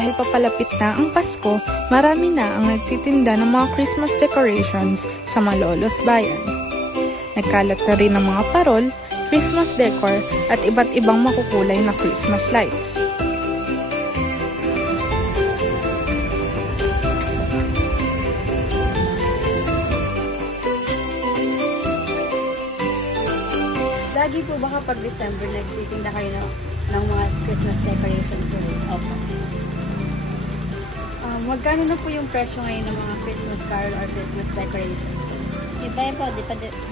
Dahil papalapit na ang Pasko, marami na ang nagtitinda ng mga Christmas decorations sa Malolos Bayan. Nagkalat na rin ng mga parol, Christmas decor at iba't ibang makukulay na Christmas lights. Lagi po ba kapag December nagtitinda kayo ng mga Christmas decorations po? Opo. Magkano na po yung presyo ngayon ng mga Christmas carol or Christmas decorations? Iba po,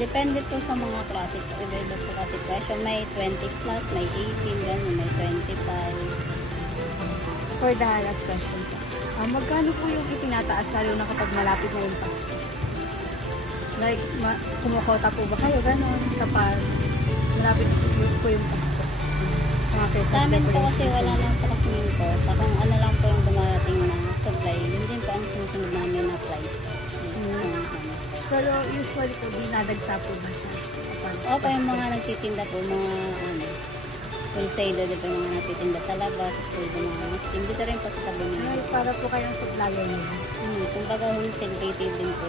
depende po sa mga klase po. Iba po kasi presyo. May 20 plus, may 18, gano'n, may 25. For the last question po. Magkano po yung itinataas lalo na kapag malapit na yung Pasko? Like, kumukota po ba kayo gano'n kapag malapit po yung Pasko? Sa amin po kasi wala lang po kasing po. Kung ano lang po yung dumarating na supply, yun din po ang sinusunod namin na price. Pero usually po, dinadagsa po ba siya? Opo, yung mga nagtitinda po, mga wholesale, di ba yung mga nagtitinda sa labas, yung mga Muslim, dito rin po sa tabi nila. Para po kayong supplier nila. Kumbaga wholesale, retail din po.